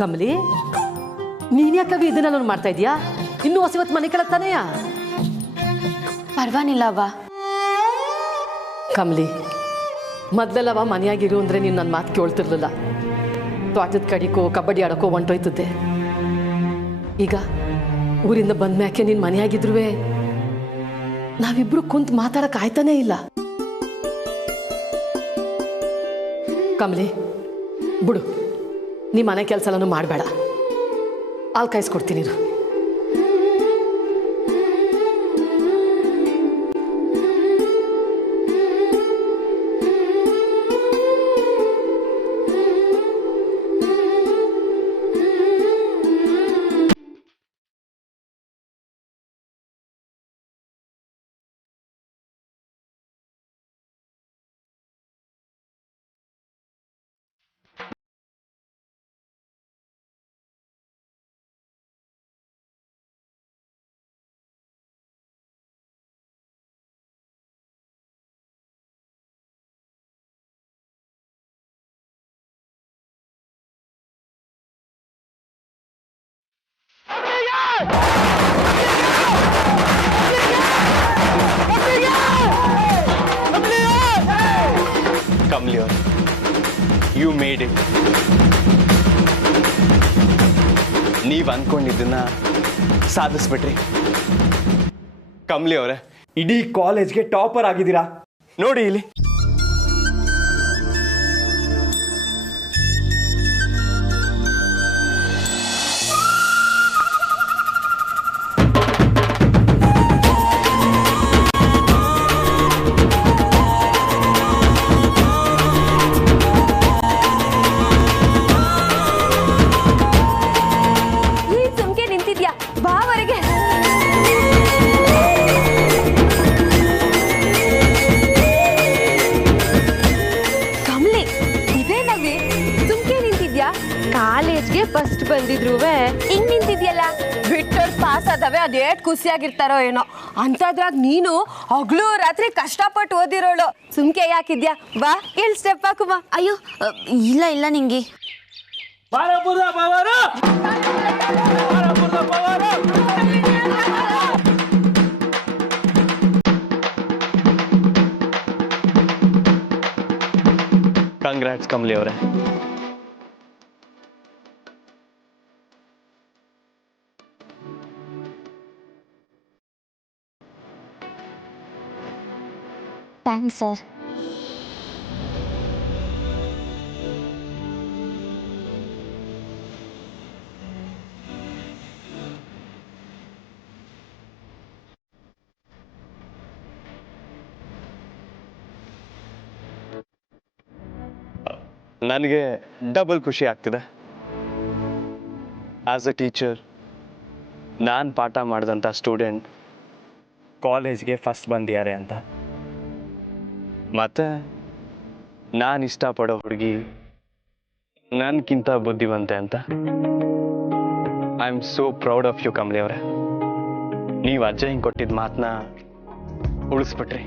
ಕಮಲಿ, ನೀನ್ ಯಾಕವಿ ಇದನ್ನೆಲ್ಲ ಮಾಡ್ತಾ ಇದೀಯಾ? ಇನ್ನೂ ಹೊಸವತ್ತು ಮನೆ ಕಳತ್ತಾನೆಯ? ಪರವಾಗಿಲ್ಲ ಅವ್ವ. ಕಮಲಿ, ಮೊದಲೆಲ್ಲವ ಮನೆಯಾಗಿರು ಅಂದ್ರೆ ನೀನು ನನ್ನ ಮಾತು ಕೇಳ್ತಿರ್ಲಿಲ್ಲ. ತೋಟದ ಕಡಿಕೋ ಕಬಡ್ಡಿ ಆಡೋಕೋ ಹೊಂಟೋಯ್ತದೆ. ಈಗ ಊರಿಂದ ಬಂದ ಮ್ಯಾಕೆ ನೀನು ಮನೆಯಾಗಿದ್ರು ನಾವಿಬ್ರು ಕುಂತು ಮಾತಾಡಕ್ ಆಯ್ತಾನೇ ಇಲ್ಲ. ಕಮಲಿ ಬಿಡು, ನೀ ಮನೆ ಕೆಲಸ ಎಲ್ಲನೂ ಮಾಡಬೇಡ. ಹಾಲು ಕಾಯಿಸ್ಕೊಡ್ತೀನಿ. Kamli, you made it. ನೀವು ಅನ್ಕೊಂಡಿದ್ದನ್ನ ಸಾಧಿಸ್ಬಿಟ್ರಿ. ಕಮಲಿ ಅವರೇ, ಇಡೀ ಕಾಲೇಜ್ಗೆ ಟಾಪರ್ ಆಗಿದ್ದೀರಾ. ನೋಡಿ ಇಲ್ಲಿ. ಕಾಲೇಜ್ಗೆ ಫಸ್ಟ್ ಬಂದಿದ್ರು ಹಿಂಗ್ ನಿಂತಿದ್ಯಲ್ಲ, ಬಿಟ್ಟವ್ರು ಪಾಸ್ ಆದವೆ ಅದೇಟ್ ಖುಷಿಯಾಗಿರ್ತಾರೋ ಏನೋ ಅಂತದ್ರಾಗ ನೀನು ಹಗ್ಲು ರಾತ್ರಿ ಕಷ್ಟಪಟ್ಟು ಓದಿರೋಳು. ಸುಮ್ಕೆ ಯಾಕಿದ್ಯಾ? ಬಾ ಇಲ್ಲಿ ಸ್ಟೆಪ್ ಹಾಕುವ. ಅಯ್ಯೋ ಇಲ್ಲ ಇಲ್ಲ ನಿಂಗೆ. ಕಂಗ್ರಾಟ್ಸ್ ಕಮಲಿ ಅವರೇ. Thanks sir. ನನಗೆ ಡಬಲ್ ಖುಷಿ ಆಗ್ತಿದೆ. ಆಸ್ ಅ ಟೀಚರ್, ನಾನು ಪಾಠ ಮಾಡಿದಂಥ ಸ್ಟೂಡೆಂಟ್ ಕಾಲೇಜ್ಗೆ ಫಸ್ಟ್ ಬಂದಿದ್ದಾರೆ ಅಂತ. ಮತ್ತು ನಾನು ಇಷ್ಟಪಡೋ ಹುಡುಗಿ ನನ್ಗಿಂತ ಬುದ್ಧಿವಂತೆ ಅಂತ. I am so proud of you Kamali ಅವರೇ. ನೀವು ಅಜ್ಜಯ್ಯಂಗೆ ಕೊಟ್ಟಿದ್ದ ಮಾತನ್ನ ಉಳಿಸ್ಬಿಟ್ರಿ.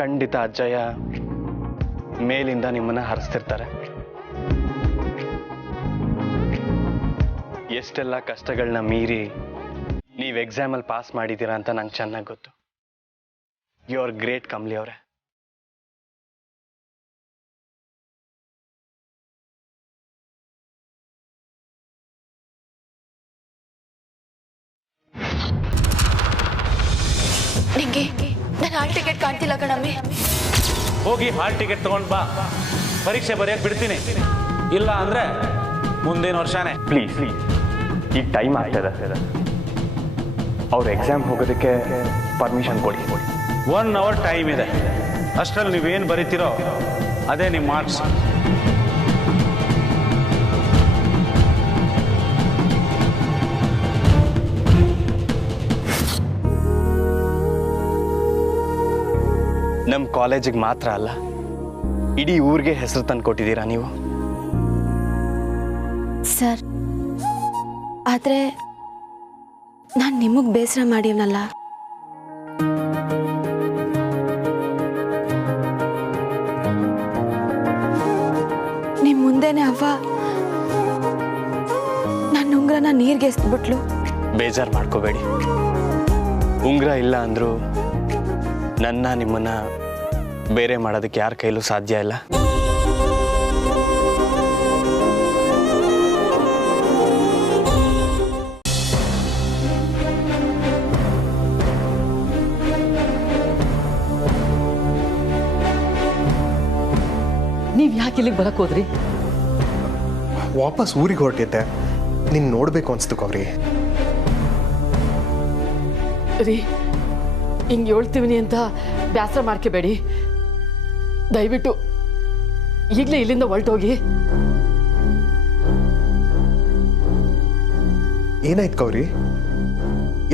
ಖಂಡಿತ ಅಜ್ಜಯ್ಯ ಮೇಲಿಂದ ನಿಮ್ಮನ್ನ ಹರಿಸ್ತಿರ್ತಾರೆ. ಎಷ್ಟೆಲ್ಲ ಕಷ್ಟಗಳನ್ನ ಮೀರಿ ನೀವು ಎಕ್ಸಾಮಲ್ಲಿ ಪಾಸ್ ಮಾಡಿದ್ದೀರಾ ಅಂತ ನಂಗೆ ಚೆನ್ನಾಗಿ ಗೊತ್ತು. ಯು ಆರ್ ಗ್ರೇಟ್ ಕಮಲಿ ಅವರೇ. ನಿಂಗೆ ನನ್ನ ಹಾಲ್ ಟಿಕೆಟ್ ಕಾಣ್ತಿಲ್ಲ ಕಣಮ್ಮಿ. ಹೋಗಿ ಹಾಲ್ ಟಿಕೆಟ್ ತಗೊಂಡು ಬಾ. ಪರೀಕ್ಷೆ ಬರೆಯಕ್ಕೆ ಬಿಡ್ತೀನಿ. ಇಲ್ಲ ಅಂದ್ರೆ ಮುಂದಿನ ವರ್ಷನೇ. ಪ್ಲೀಸ್, ಈಗ ಟೈಮ್ ಆಗ್ತದೆ. ಅವ್ರ ಎಕ್ಸಾಮ್ ಹೋಗೋದಕ್ಕೆ ಪರ್ಮಿಷನ್ ಕೊಡಿ. 1 hour ಟೈಮ್ ಇದೆ. ಅಷ್ಟರಲ್ಲಿ ನೀವೇನು ಬರೀತೀರೋ ಅದೇ ನಿಮ್ಮ ಮಾರ್ಕ್ಸ್. ನಮ್ಮ ಕಾಲೇಜಿಗೆ ಮಾತ್ರ ಅಲ್ಲ, ಇಡೀ ಊರಿಗೆ ಹೆಸರು ತಂದು ಕೊಟ್ಟಿದ್ದೀರಾ ನೀವು. ಸರ್, ಆದರೆ ನಾನು ನಿಮಗೆ ಬೇಸರ ಮಾಡಿವ್ನಲ್ಲ. ನಿಮ್ಮ ಮುಂದೆನೆ ಅವ್ವ ನೀರ್ಗೆ ಎಸ್ಬಿಟ್ಲು. ಬೇಜಾರು ಮಾಡ್ಕೋಬೇಡಿ. ಉಂಗುರ ಇಲ್ಲ ಅಂದರೂ ನನ್ನ ನಿಮ್ಮನ್ನ ಬೇರೆ ಮಾಡೋದಕ್ಕೆ ಯಾರ ಕೈಲೂ ಸಾಧ್ಯ ಇಲ್ಲ. ನೀವು ಯಾಕೆ ಇಲ್ಲಿಗೆ ಬರಕ್ಕೆ ಹೋದ್ರಿ? ವಾಪಸ್ ಊರಿಗೆ ಹೊರಟಿದ್ದೆ, ನಿನ್ನ ನೋಡಬೇಕು ಅನ್ಸ್ತು ಗೌರಿ. ರೀ, ಹಿಂಗೆ ಹೇಳ್ತೀವಿನಿ ಅಂತ ಬೇಸರ ಮಾಡ್ಕೋಬೇಡಿ. ದಯವಿಟ್ಟು ಈಗಲೇ ಇಲ್ಲಿಂದ ಹೊರಟೋಗಿ. ಏನಾಯ್ತು ಗೌರಿ?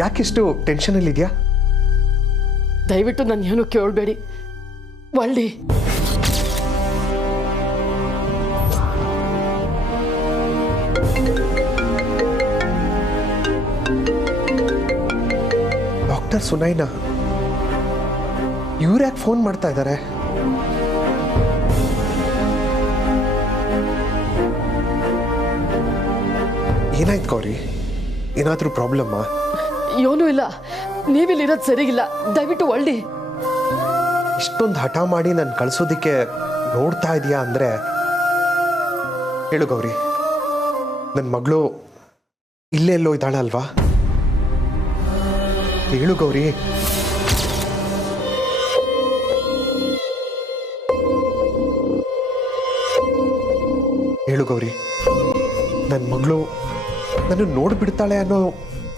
ಯಾಕಿಷ್ಟು ಟೆನ್ಷನಲ್ಲಿದೆಯಾ? ದಯವಿಟ್ಟು ನನ್ನ ಏನು ಕೇಳಬೇಡಿ. ಒಳ್ಳಿ ಡಾಕ್ಟರ್ ಸುನೈನಾ ಇವ್ರು ಯಾಕೆ ಫೋನ್ ಮಾಡ್ತಾ ಇದ್ದಾರೆ? ಏನಾಯ್ತು ಗೌರಿ? ಏನಾದರೂ ಪ್ರಾಬ್ಲಮ್ಮಾ? ಏನೂ ಇಲ್ಲ, ನೀವಿಲ್ಲಿರೋದು ಸರಿಗಿಲ್ಲ. ದಯವಿಟ್ಟು ಒಳ್ಳಿ. ಇಷ್ಟೊಂದು ಹಠ ಮಾಡಿ ನಾನು ಕಳಿಸೋದಕ್ಕೆ ನೋಡ್ತಾ ಇದೆಯಾ ಅಂದರೆ ಹೇಳು ಗೌರಿ, ನನ್ನ ಮಗಳು ಇಲ್ಲೇ ಎಲ್ಲೋ ಇದ್ದಾಳ ಅಲ್ವಾ? ಹೇಳು ಗೌರಿ. ಹೇಳು ಗೌರಿ, ನನ್ನ ಮಗಳು ನನ್ನ ನೋಡ್ಬಿಡ್ತಾಳೆ ಅನ್ನೋ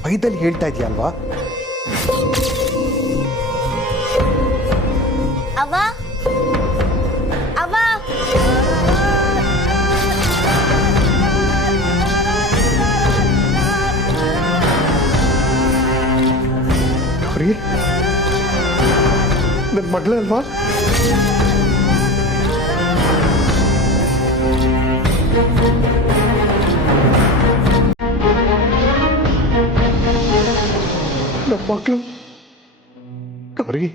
ಭಯದಲ್ಲಿ ಹೇಳ್ತಾ ಇದೆಯಾ ಅಲ್ವಾ? ಅವ್ವ ಅವ್ವ, ಗೌರಿ, ನನ್ನ ಮಗಳೇ ಅಲ್ವಾ? ನಮ್ಮ ಮಗಳು ಗೌರಿ,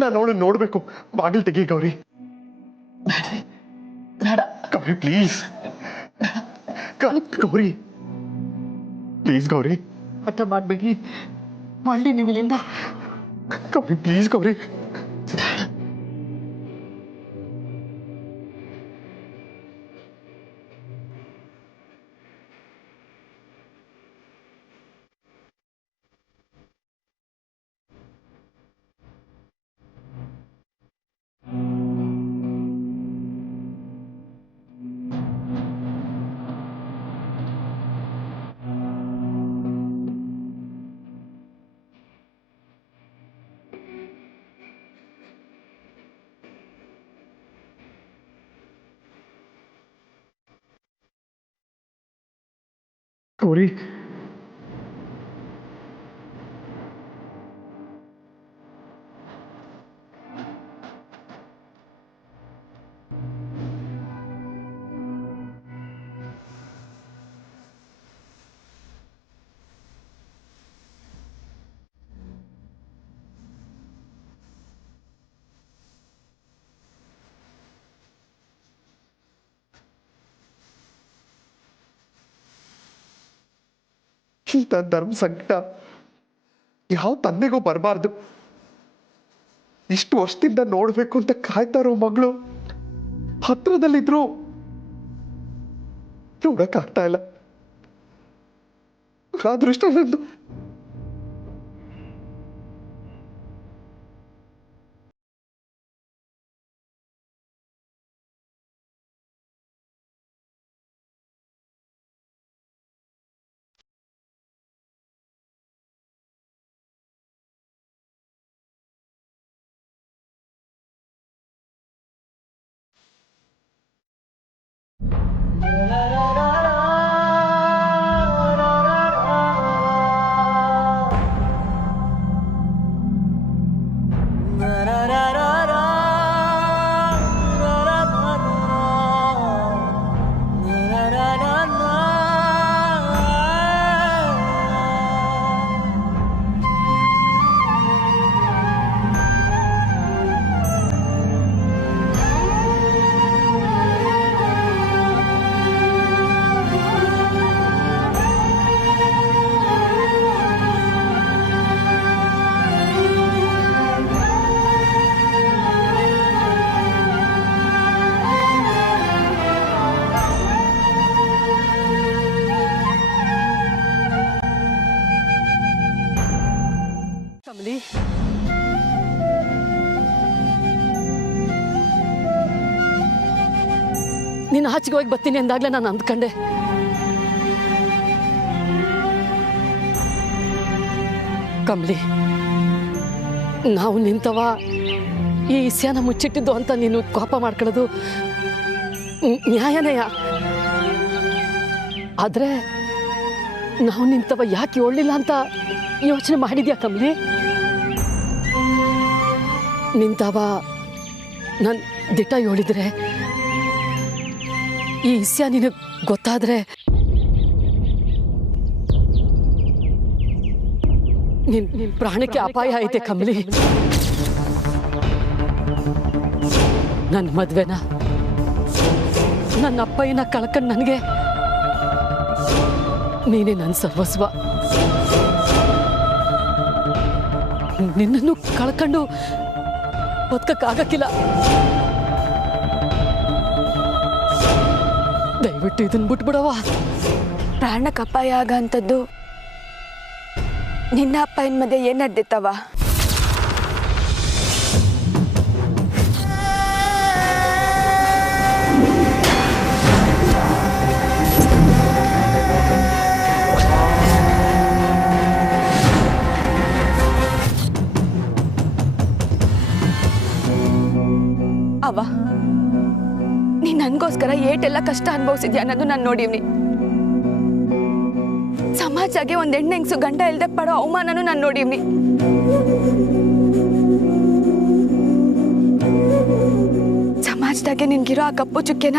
ನಾನು ಅವಳು ನೋಡ್ಬೇಕು. ಬಾಗಿಲು ತೆಗಿ ಗೌರಿ. ಬೇಡ ಗೌರಿ ಪ್ಲೀಸ್. ಗೌರಿ ಪ್ಲೀಸ್ ಗೌರಿ. ಹಠ ಮಾಡಬೇಡಿ. ಒಳ್ಳಿ ನೀವು ಇಲ್ಲಿಂದ. ಗೌರಿ ಪ್ಲೀಸ್ ಗೌರಿ. ಗೌರಿ ಇಂಥ ಧರ್ಮ ಸಂಕಟ ಯಾವ ತಂದೆಗೂ ಬರಬಾರ್ದು. ಇಷ್ಟು ವರ್ಷದಿಂದ ನೋಡ್ಬೇಕು ಅಂತ ಕಾಯ್ತಾ ಇರೋ ಮಗಳು ಹತ್ರದಲ್ಲಿದ್ರು ನೋಡಕ್ಕಾಗ್ತಾ ಇಲ್ಲ. ಅದೃಷ್ಟ ನಂದು. ನೀನು ಆಚೆಗೆ ಹೋಗಿ ಬರ್ತೀನಿ ಅಂದಾಗಲೇ ನಾನು ಅಂದ್ಕೊಂಡೆ. ಕಮಲಿ, ನಾವು ನಿಂತವ ಈ ಇಸ್ಯಾನ ಮುಚ್ಚಿಟ್ಟಿದ್ದು ಅಂತ ನೀನು ಕೋಪ ಮಾಡ್ಕೊಳ್ಳೋದು ನ್ಯಾಯನೇಯ. ಆದರೆ ನಾವು ನಿಂತವ ಯಾಕೆ ಹೇಳಲಿಲ್ಲ ಅಂತ ಯೋಚನೆ ಮಾಡಿದ್ಯಾ ಕಮಲಿ? ನಿಂತವ ನಾನು ದಿಟ ಹೇಳಿದ್ರೆ ಈ ಇಸ್ಯ ನಿನಗೆ ಗೊತ್ತಾದ್ರೆ ನಿನ್ ಪ್ರಾಣಕ್ಕೆ ಅಪಾಯ ಐತೆ ಕಮಲಿ. ನನ್ನ ಮದ್ವೆನ ನನ್ನ ಅಪ್ಪಯ್ಯನ ಕಳ್ಕೊಂಡು ನನಗೆ ನೀನೇ ನನ್ನ ಸರ್ವಸ್ವ. ನಿನ್ನನ್ನು ಕಳ್ಕೊಂಡು ಬದುಕಕ್ಕಾಗಕ್ಕಿಲ್ಲ. ದಯವಿಟ್ಟು ಇದನ್ನ ಬಿಟ್ಬಿಡವ. ಪ್ರಾಣಕ್ಕೆ ಅಪಾಯ ಆಗಂಥದ್ದು ನಿನ್ನ ಅಪ್ಪನ ಮಧ್ಯೆ ಏನು ನಡೆದಿತ್ತವ? ಅವ ನೀ ನನಗೋಸ್ಕರ ಏಟೆಲ್ಲ ಕಷ್ಟ ಅನುಭವಿಸಿದ್ಯಾ ಅನ್ನೋದು ನಾನು ನೋಡಿವ್ನಿ. ಸಮಾಜಕ್ಕೆ ಒಂದ್ ಹೆಣ್ಣೆಂಗ್ಸು ಗಂಡ ಇಲ್ದೆ ಪಡೋ ಅವಮಾನನೂ ನಾನು ನೋಡಿವ್ನಿ. ಸಮಾಜದಾಗೆ ನಿನ್ಗಿರೋ ಆ ಕಪ್ಪು ಚುಕ್ಕೆನ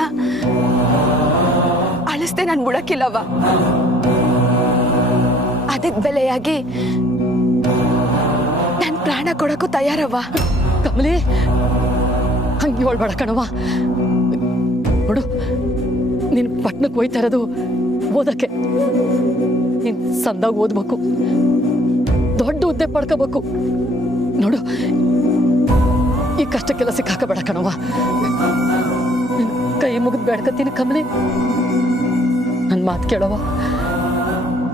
ಅಳಿಸ್ದೆ ನಾನು ಬಿಡಕ್ಕಿಲ್ಲವ. ಅದಕ್ ಬೆಲೆಯಾಗಿ ನನ್ ಪ್ರಾಣ ಕೊಡಕ್ಕೂ ತಯಾರವ. ಕಮಲಿ, ಹಂಗೆ ಹೇಳ್ಬೇಡ ಕಣವ. ನೋಡು, ನೀನು ಪಟ್ಟಣಕ್ಕೆ ಹೋಯ್ತಾ ಇರೋದು ಓದಕ್ಕೆ. ನೀನು ಸಂದಾಗ ಓದ್ಬೇಕು, ದೊಡ್ಡ ಹುದ್ದೆ ಪಡ್ಕೋಬೇಕು. ನೋಡು, ಈ ಕಷ್ಟಕ್ಕೆಲ್ಲ ಸಿಕ್ಕಾಕಬೇಡ ಕಣವ. ಕೈ ಮುಗಿದು ಬೇಡ್ಕತ್ತೀನಿ ಕಮಲಿ, ನನ್ನ ಮಾತು ಕೇಳವ.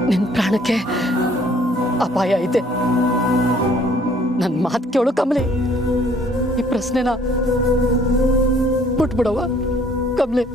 ನಿನ್ನ ಪ್ರಾಣಕ್ಕೆ ಅಪಾಯ ಐತೆ. ನನ್ನ ಮಾತು ಕೇಳು ಕಮಲಿ. ಈ ಪ್ರಶ್ನೆನ ಬಿಟ್ಬಿಡವ ಕಮಲಿ.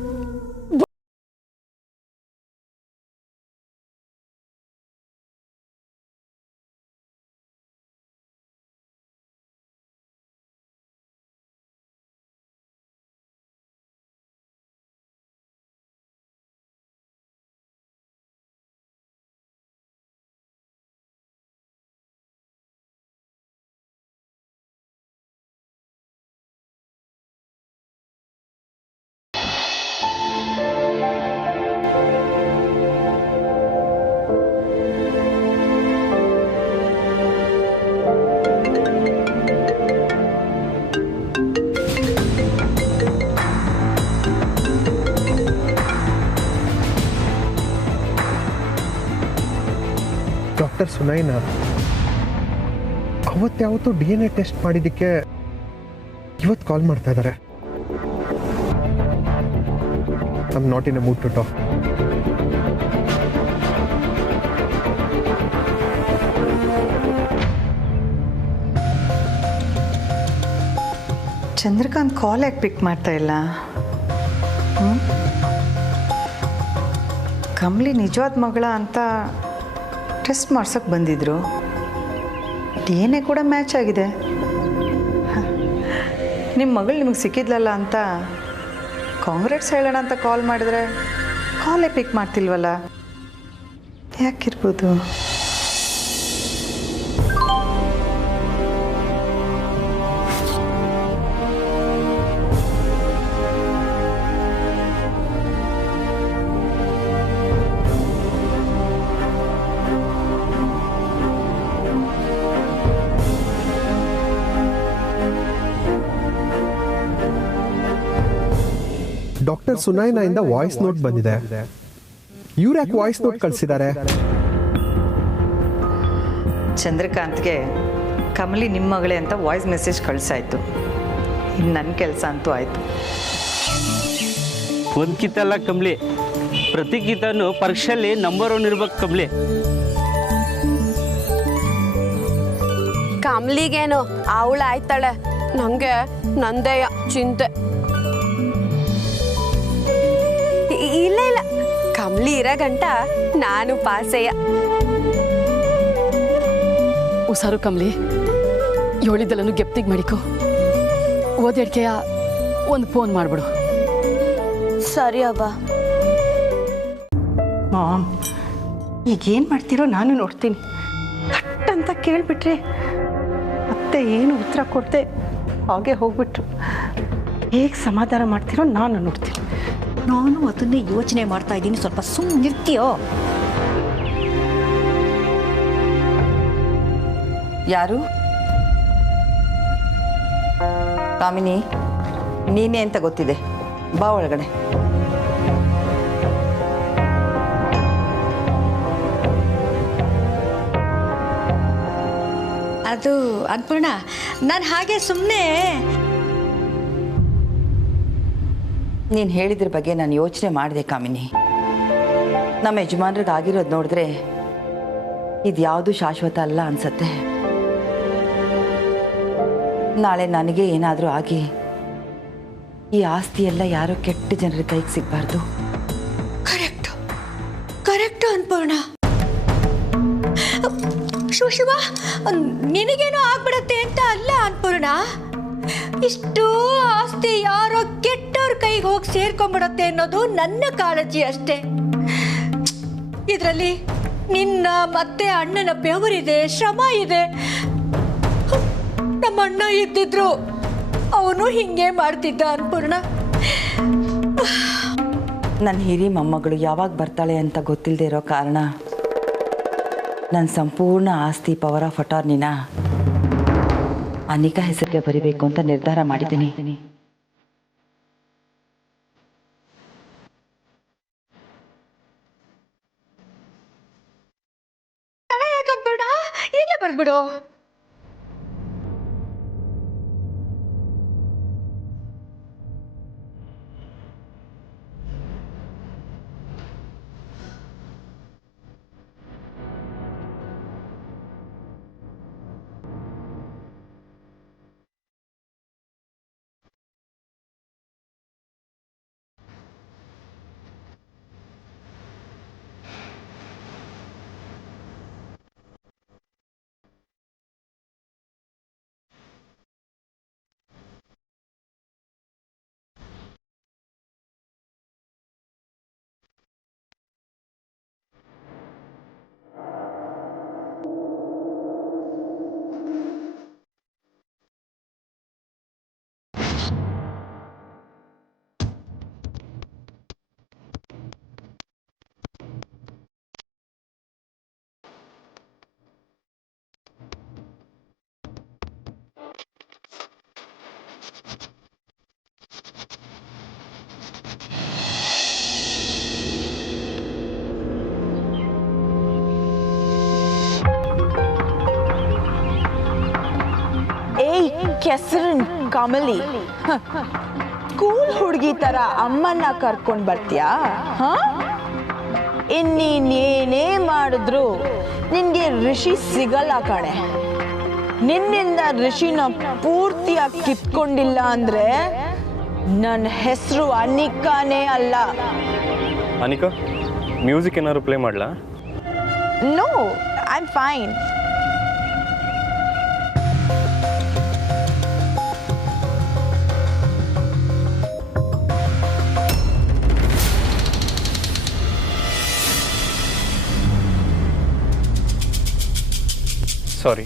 ಡಾಕ್ಟರ್ ಸುನೈನಾ ಅವತ್ತಾವತ್ತು DNA ಟೆಸ್ಟ್ ಮಾಡಿದ್ದಕ್ಕೆ ಇವತ್ತು ಕಾಲ್ ಮಾಡ್ತಾ ಇದ್ದಾರೆ. I am not in a mood to talk. Chandrakant call ಯಾಕೆ ಪಿಕ್ ಮಾಡ್ತಾ ಇಲ್ಲ? ಕಮಲಿ ನಿಜವಾದ ಮಗಳ ಅಂತ ಟೆಸ್ಟ್ ಮಾಡ್ಸೋಕ್ಕೆ ಬಂದಿದ್ರು. DNA ಕೂಡ ಮ್ಯಾಚ್ ಆಗಿದೆ. ನಿಮ್ಮ ಮಗಳು ನಿಮಗೆ ಸಿಕ್ಕಿದ್ಲಲ್ಲ ಅಂತ ಕಾಂಗ್ರೆಟ್ಸ್ ಹೇಳೋಣ ಅಂತ ಕಾಲ್ ಮಾಡಿದ್ರೆ ಕಾಲೇ ಪಿಕ್ ಮಾಡ್ತಿಲ್ವಲ್ಲ, ಯಾಕಿರ್ಬೋದು? ಡಾಕ್ಟರ್ ಸುನೈನಾ ಇಂದ ವಾಯ್ಸ್ ನೋಟ್ ಬಂದಿದೆ. ಇವ್ರು ಯಾಕೆ ವಾಯ್ಸ್ ನೋಟ್ ಕಳಿಸಿದ್ದಾರೆ? ಚಂದ್ರಕಾಂತ್ಗೆ ಕಮಲಿ ನಿಮ್ಮ ಮಗಳೇ ಅಂತ ವಾಯ್ಸ್ ಮೆಸೇಜ್ ಕಳಿಸಾಯ್ತು. ಇನ್ನು ನನ್ನ ಕೆಲಸ ಅಂತೂ ಆಯಿತು. ಒಂದು ಕಿತ್ತಲ್ಲ ಕಮಲಿ, ಪ್ರತಿ ಕಿತ್ತನು ಪರೀಕ್ಷೆಯಲ್ಲಿ ನಂಬರ್ 1 ಇರ್ಬೇಕು ಕಮಲಿ. ಕಮಲಿಗೇನು ಅವಳು ಆಯ್ತಾಳೆ, ನಂಗೆ ನಂದೇಯ ಚಿಂತೆ. ಅಲ್ಲಿ ಇರೋ ಗಂಟ ನಾನು ಪಾಸೆಯ. ಹುಷಾರು ಕಮಲಿ, ಹೇಳಿದ್ದೆಲ್ಲನು ಗೆಪ್ತಿಗೆ ಮಾಡಿಕೊ. ಓದೇಡ್ಕೆಯ ಒಂದು ಫೋನ್ ಮಾಡಿಬಿಡು. ಸರಿ ಅವ್ವ. ಮಾಮ್, ಈಗೇನು ಮಾಡ್ತೀರೋ ನಾನು ನೋಡ್ತೀನಿ. ಥಟ್ ಅಂತ ಕೇಳಿಬಿಟ್ರೆ ಮತ್ತೆ ಏನು ಉತ್ತರ ಕೊಡದೆ ಹಾಗೆ ಹೋಗ್ಬಿಟ್ರು. ಹೇಗೆ ಸಮಾಧಾನ ಮಾಡ್ತೀರೋ ನಾನು ನೋಡ್ತೀನಿ. ನಾನು ಅದನ್ನೇ ಯೋಚನೆ ಮಾಡ್ತಾ ಇದ್ದೀನಿ. ಸ್ವಲ್ಪ ಸುಮ್ಮನಿರ್ತೀಯೋ? ಯಾರು? ಕಾಮಿನಿ, ನೀನೇ ಅಂತ ಗೊತ್ತಿದೆ, ಬಾ ಒಳಗಡೆ. ಅದು ಅನ್ಪೂರ್ಣ, ನಾನು ಹಾಗೆ ಸುಮ್ಮನೆ ನೀನು ಹೇಳಿದ್ರ ಬಗ್ಗೆ ನಾನು ಯೋಚನೆ ಮಾಡಿದೆ ಕಾಮಿನಿ. ನಮ್ಮ ಯಜಮಾನ್ರಿಗೆ ಆಗಿರೋದು ನೋಡಿದ್ರೆ ಇದು ಯಾವುದು ಶಾಶ್ವತ ಅಲ್ಲ ಅನ್ಸತ್ತೆ. ನಾಳೆ ನನಗೆ ಏನಾದರೂ ಆಗಿ ಈ ಆಸ್ತಿ ಎಲ್ಲ ಯಾರೋ ಕೆಟ್ಟ ಜನರ ಕೈಗೆ ಸಿಗಬಾರ್ದು. ಕರೆಕ್ಟು ಅನ್ಪೂರ್ಣ. ಶಿವ, ನಿನಗೇನೋ ಆಗ್ಬಿಡತ್ತೆ ಅಂತ ಅಲ್ಲ ಅನ್ಪೂರ್ಣ. ಇಷ್ಟು ಆಸ್ತಿ ಯಾರೋ ಕೆಟ್ಟವ್ರ ಕೈಗೆ ಹೋಗಿ ಸೇರ್ಕೊಂಡ್ಬಿಡತ್ತೆ ಅನ್ನೋದು ನನ್ನ ಕಾಳಜಿ ಅಷ್ಟೇ. ಇದರಲ್ಲಿ ನಿನ್ನ ಮತ್ತೆ ಅಣ್ಣನ ಬೆವರಿದೆ, ಶ್ರಮ ಇದೆ. ನಮ್ಮ ಅಣ್ಣ ಇದ್ದಿದ್ರು ಅವನು ಹಿಂಗೆ ಮಾಡ್ತಿದ್ದ ಅನ್ಪೂರ್ಣ. ನನ್ನ ಹಿರಿ ಮೊಮ್ಮಗಳು ಯಾವಾಗ ಬರ್ತಾಳೆ ಅಂತ ಗೊತ್ತಿಲ್ಲದೆ ಇರೋ ಕಾರಣ ನನ್ನ ಸಂಪೂರ್ಣ ಆಸ್ತಿ ಪವರ್ ಆಫ್ ಅಟಾರ್ನಿನ ಅನಿಕಾ ಹೆಸರಿಗೆ ಬರಿಬೇಕು ಅಂತ ನಿರ್ಧಾರ ಮಾಡಿದ್ದೀನಿ. ಈಗಲೇ ಬರ್ಬಿಡು. ಕೆಸರಿನ ಕಮಲಿ, ಸ್ಕೂಲ್ ಹುಡುಗಿ ತರ ಅಮ್ಮನ್ನ ಕರ್ಕೊಂಡ್ ಬರ್ತೀಯಾ? ಇನ್ನೇನೇ ಮಾಡಿದ್ರು ನಿನ್ಗೆ ಋಷಿ ಸಿಗಲ್ಲ ಕಣೆ. ನಿನ್ನಿಂದ ಋಷಿನ ಪೂರ್ತಿಯಾಗಿ ಕಿತ್ಕೊಂಡಿಲ್ಲ ಅಂದ್ರೆ ನನ್ನ ಹೆಸರು ಅನಿಕಾನೇ ಅಲ್ಲ. ಅನಿಕಾ, ಮ್ಯೂಸಿಕ್ ಏನಾದ್ರು ಪ್ಲೇ ಮಾಡ್ಲಾ? No, I am fine. Sorry.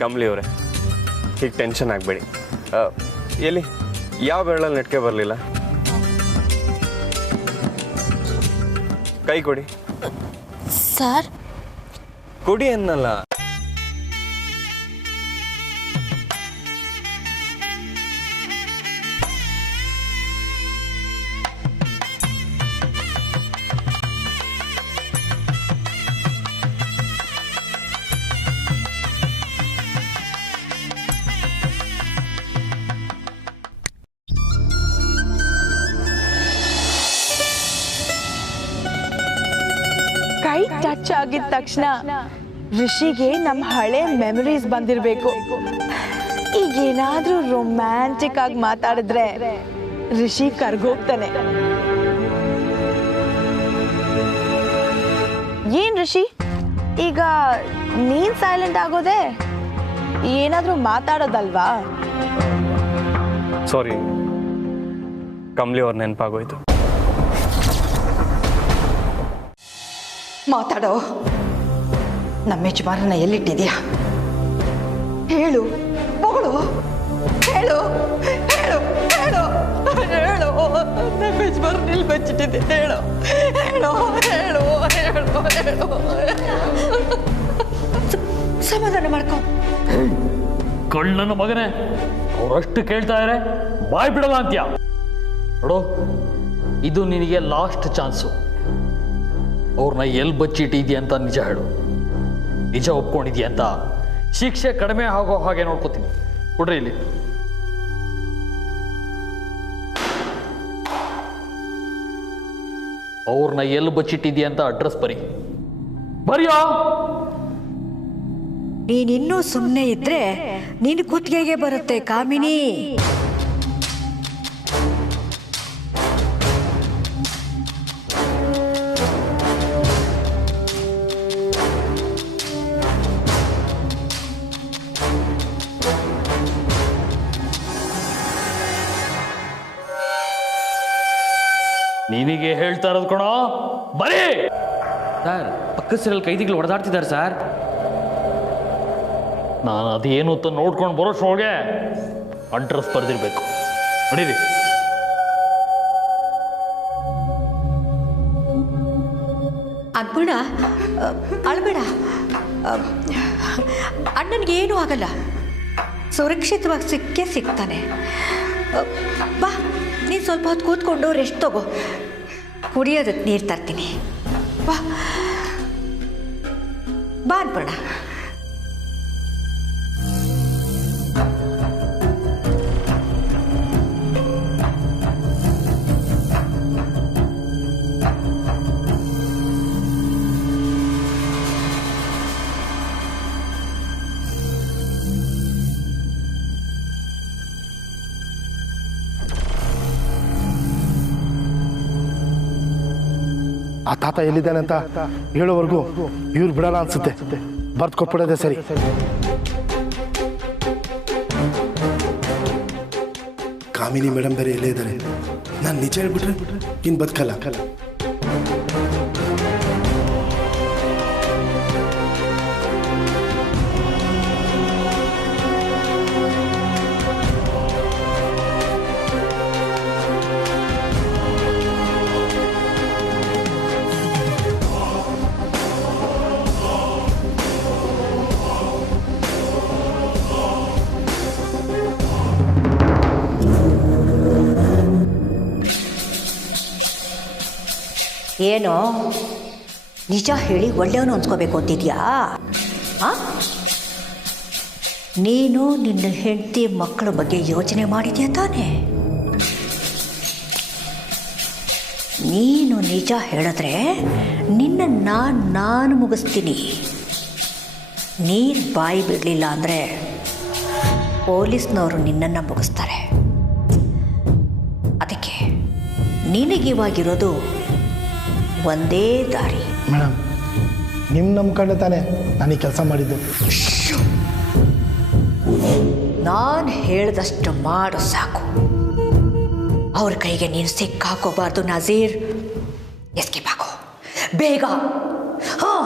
Kamali ಅವರೇ, ಹೀಗೆ ಟೆನ್ಷನ್ ಆಗಬೇಡಿ. ಎಲ್ಲಿ ಯಾವ ಬೆರಳಲ್ಲಿ ನೆಟ್ಕೆ ಬರಲಿಲ್ಲ? ಕೈ ಕೊಡಿ. ಸರ್, ಕೊಡಿ ಅನ್ನಲ್ಲ. ಟಚ್ ಆಗಿದ ತಕ್ಷಣ ಋಷಿಗೆ ನಮ್ಮ ಹಳೆ ಮೆಮರೀಸ್ ಬಂದಿರಬೇಕು. ಈಗೇನಾದ್ರೂ ರೊಮ್ಯಾಂಟಿಕ್ ಆಗಿ ಮಾತಾಡಿದ್ರೆ ಋಷಿ ಕರ್ಗೋಗ್ತಾನೆ. ಏನ್ ಋಷಿ, ಈಗ ನೀನ್ ಸೈಲೆಂಟ್ ಆಗೋದೆ? ಏನಾದ್ರೂ ಮಾತಾಡೋದಲ್ವಾ? ಸಾರಿ, ಕಮಲಿ ಅವ್ರ ನೆನಪಾಗೋಯ್ತು. ಮಾತಾಡೋ, ನಮ್ಮ ಯಜಮಾನನ ಎಲ್ಲಿಟ್ಟಿದ್ಯಾ? ಹೇಳು, ಮಗಳು, ಹೇಳು ಹೇಳು ಹೇಳು ಹೇಳು. ನಮ್ಮ ಯಜಮಾನನ ಎಲ್ಲಿ ಬಚ್ಚಿಟ್ಟಿದ್ದೆ? ಹೇಳು ಹೇಳು ಹೇಳು ಹೇಳು ಹೇಳು. ಸಮಾಧಾನ ಮಾಡ್ಕೊ. ಕಳ್ಳನ ಮಗನೇ, ಅವರಷ್ಟು ಕೇಳ್ತಾ ಇದ್ದಾರೆ, ಬಾಯ್ ಬಿಡಲ್ಲ ಅಂತ್ಯ. ನೋಡು, ಇದು ನಿನಗೆ ಲಾಸ್ಟ್ ಚಾನ್ಸು. ಅವ್ರನ್ನ ಎಲ್ಲಿ ಬಚ್ಚಿಟ್ಟಿದ್ಯಾ ಅಂತ ನಿಜ ಹೇಳು. ನಿಜ ಒಪ್ಕೊಂಡಿದ್ಯಾ ಅಂತ ಶಿಕ್ಷೆ ಕಡಿಮೆ ಆಗೋ ಹಾಗೆ ನೋಡ್ಕೋತೀನಿ. ಕೊಡ್ರಿ ಇಲ್ಲಿ. ಅವ್ರನ್ನ ಎಲ್ಲಿ ಬಚ್ಚಿಟ್ಟಿದ್ಯಾ ಅಂತ ಅಡ್ರೆಸ್ ಬರಿಯೋ. ನೀನಿನ್ನೂ ಸುಮ್ಮನೆ ಇದ್ರೆ ನಿನ್ ಕುತ್ತಿಗೆಗೆ ಬರುತ್ತೆ ಕಾಮಿನಿ. ನಿನಗೆ ಹೇಳ್ತಾ ಇರೋದು ಕಣೋ, ಬರೀ. ಸರ್, ಪಕ್ಕದ ಸರಲ್ಲಿ ಕೈದಿಗಳು ಹೊಡೆದಾಡ್ತಿದ್ದಾರೆ ಸರ್. ನಾನು ಅದೇನು ಅಂತ ನೋಡ್ಕೊಂಡು ಬರೋಷ್ಟೊಳಗೆ ಅಡ್ರೆಸ್ ಬರೆದಿರ್ಬೇಕು. ನಡೀರಿ. ಅನ್ಪೂರ್ಣ, ಅಳ್ಬೇಡ. ಅಣ್ಣನಿಗೆ ಏನೂ ಆಗಲ್ಲ, ಸುರಕ್ಷಿತವಾಗಿ ಸಿಕ್ಕೇ ಸಿಗ್ತಾನೆ. ಬಾ, ನೀನು ಸ್ವಲ್ಪ ಹೊತ್ತು ಕೂತ್ಕೊಂಡು ರೆಸ್ಟ್ ತಗೋ. ಕುಡಿಯೋದಕ್ಕೆ ನೀರು ತರ್ತೀನಿ. ಬಾ ಬಾ ಅನ್ಪೂರ್ಣ. ಆ ತಾತ ಎಲ್ಲಿದ್ದಾನೆ ಅಂತ ಹೇಳೋವರೆಗೂ ಇವ್ರು ಬಿಡಲ್ಲ ಅನ್ಸುತ್ತೆ. ಬರ್ದು ಕೊಟ್ಬಿಡೋದೆ ಸರಿ. ಕಾಮಿನಿ ಮೇಡಮ್ ಬೇರೆ ಎಲ್ಲೇ ಇದ್ದಾರೆ. ನಾನು ನಿಜ ಹೇಳ್ಬಿಟ್ರೆ ಇನ್ನು ಬದುಕಲ್ಲ. ಏನೋ ನಿಜ ಹೇಳಿ ಒಳ್ಳೆಯವನು ಅನ್ಸ್ಕೋಬೇಕು ಅಂತಿದ್ಯಾ? ನೀನು ನಿನ್ನ ಹೆಂಡತಿ ಮಕ್ಕಳ ಬಗ್ಗೆ ಯೋಚನೆ ಮಾಡಿದ್ಯಾ ತಾನೆ? ನೀನು ನಿಜ ಹೇಳಿದ್ರೆ ನಿನ್ನ ನಾನು ಮುಗಿಸ್ತೀನಿ. ನೀನು ಬಾಯಿ ಬಿಡಲಿಲ್ಲ ಅಂದರೆ ಪೊಲೀಸ್ನವರು ನಿನ್ನನ್ನು ಮುಗಿಸ್ತಾರೆ. ಅದಕ್ಕೆ ನಿನಗಿವಾಗಿರೋದು ಒಂದೇ ದಾರಿ. ಮೇಡಮ್, ನಿಮ್ಮ ನಂಬ್ಕೊಂಡೆ ತಾನೆ ನಾನು ಈ ಕೆಲಸ ಮಾಡಿದ್ದು. ನಾನು ಹೇಳ್ದಷ್ಟು ಮಾಡು ಸಾಕು. ಅವ್ರ ಕೈಗೆ ನೀನು ಸಿಕ್ಕಾಕೋಬಾರ್ದು ನಜೀರ್. ಎಸ್ಕೇಪ್ ಆಗೋ ಬೇಗ. ಹಾಂ,